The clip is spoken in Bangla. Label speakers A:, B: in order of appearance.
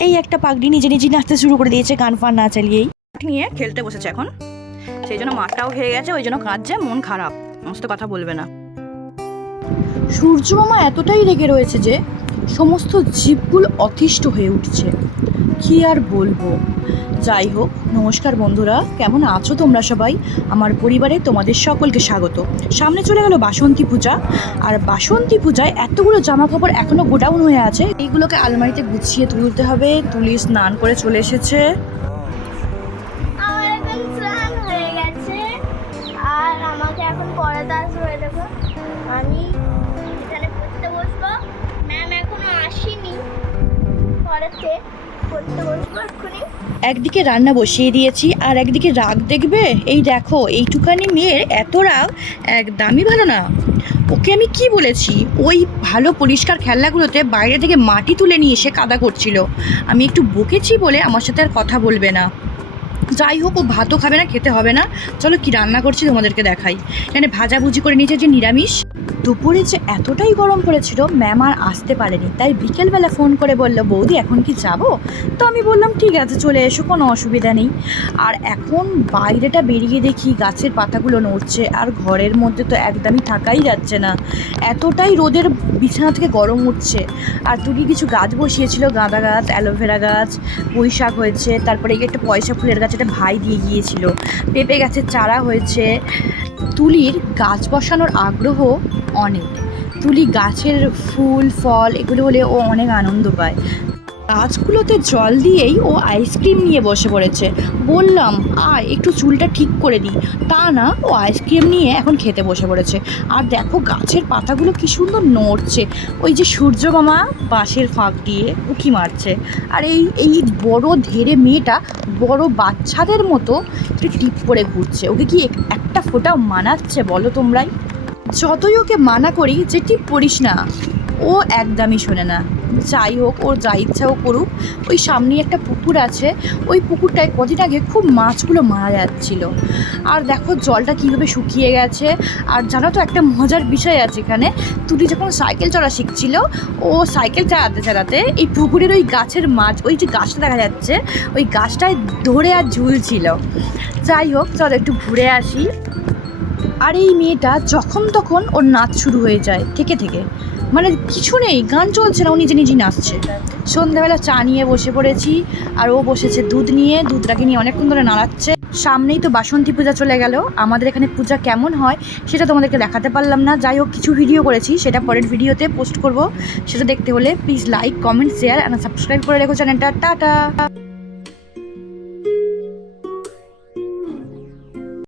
A: এই একটা পাগড়ি নিজে নিজে নাচতে শুরু করে দিয়েছে গান ফান না চালিয়েই। নিয়ে খেলতে বসেছে এখন। সেই জন্য মাঠটাও হয়ে গেছে ওই জন্য কাঁদছে মন খারাপ। সমস্ত কথা বলবে না। সূর্য মামা এতটাই রেগে রয়েছে যে সমস্ত জীবগুলো অতিষ্ঠ হয়ে উঠছে। কি আর বলব? যাই হোক নমস্কার বন্ধুরা, কেমন আছো তোমরা সবাই? আমার পরিবারে তোমাদের সকলকে স্বাগত। সামনে চলে গেল বাসন্তী পূজা, আর বাসন্তী পূজায় এতগুলো জামা কাপড় এখনও গোডাউন হয়ে আছে। এইগুলোকে আলমারিতে গুছিয়ে তুলতে হবে, তুলি স্নান করে চলে এসেছে।
B: আমি এখানে পড়তে বসবো। ম্যাম এখনও
A: একদিকে রান্না বসিয়ে দিয়েছি আর একদিকে রাগ দেখবে? এই দেখো, এইটুখানি মেয়ের এত রাগ, একদমই ভালো না। ওকে আমি কি বলেছি? ওই ভালো পরিষ্কার খেলনাগুলোতে বাইরে থেকে মাটি তুলে নিয়ে এসে কাদা করছিল। আমি একটু বকেছি বলে আমার সাথে আর কথা বলবে না। যাই হোক, ও ভাতও খাবে না, খেতে হবে না। চলো কি রান্না করছি তোমাদেরকে দেখাই। এখানে ভাজাভুজি করে নিয়েছে যে নিরামিষ। দুপুরে যে এতটাই গরম পড়েছিল ম্যাম আর আসতে পারেনি। তাই বিকেলবেলা ফোন করে বলল, বৌদি, এখন কি যাব? তো আমি বললাম, ঠিক আছে, চলে এসো, কোনো অসুবিধা নেই। আর এখন বাইরেটা বেরিয়ে দেখি, গাছের পাতাগুলো নড়ছে, আর ঘরের মধ্যে তো একদমই থাকাই যাচ্ছে না। এতটাই রোদের বিছানা থেকে গরম উঠছে। আর তুলি কিছু গাছ বসিয়েছিল, গাঁদা গাছ, অ্যালোভেরা গাছ পুঁই শাক হয়েছে, তারপরে একটা পয়সা ফুলের গাছ একটা ভাই দিয়ে গিয়েছিল। পেঁপে গাছের চারা হয়েছে। তুলির গাছ বসানোর আগ্রহ অনেক। তুলি গাছের ফুল, ফল, এগুলো হলে ও অনেক আনন্দ পায়। গাছগুলোতে জল দিয়েই ও আইসক্রিম নিয়ে বসে পড়েছে। বললাম, আয়, একটু চুলটা ঠিক করে দিই। তা না, ও আইসক্রিম নিয়ে এখন খেতে বসে পড়েছে। আর দেখো, গাছের পাতাগুলো কি সুন্দর নড়ছে। ওই যে সূর্য মামা বাঁশের ফাঁক দিয়ে উকি মারছে। আর এই এই বড় ধেরে মেয়েটা বড় বাচ্চাদের মতো একটু টিপ করে ঘুরছে। ওকে কি এক- একটা ফোঁটাও মানাচ্ছে বলো তোমরাই? যতই ওকে মানা করি যে টিপ পড়িস না, ও একদমই শোনে না। যাই হোক, ওর যা ইচ্ছা ও করুক। ওই সামনেই একটা পুকুর আছে, ওই পুকুরটায় কদিন আগে খুব মাছগুলো মারা যাচ্ছিল। আর দেখো জলটা কীভাবে শুকিয়ে গেছে। আর জানো তো একটা মজার বিষয় আছে এখানে, তুলি যখন সাইকেল চড়া শিখছিল, ও সাইকেল চালাতে চালাতে এই পুকুরের ওই গাছের মাছ ওই যে গাছটা দেখা যাচ্ছে, ওই গাছটায় ধরে আর ঝুলছিল। যাই হোক, চলো একটু ঘুরে আসি। আর এই মেয়েটা যখন তখন ওর নাচ শুরু হয়ে যায়, থেকে থেকে। মানে কিছু নেই, গান চলছে না, ও নিজে নিজেই নাচছে। সন্ধ্যাবেলা চা নিয়ে বসে পড়েছি, আর ও বসেছে দুধ নিয়ে, দুধটাকে নিয়ে অনেকক্ষণ ধরে নাড়াচ্ছে। সামনেই তো বাসন্তী পূজা চলে গেল, আমাদের এখানে পূজা কেমন হয় সেটা তোমাদেরকে দেখাতে পারলাম না। যাই হোক, কিছু ভিডিও করেছি, সেটা পরের ভিডিওতে পোস্ট করব। সেটা দেখতে হলে please like comment share and subscribe করে রেখো চ্যানেলটা। টাটা!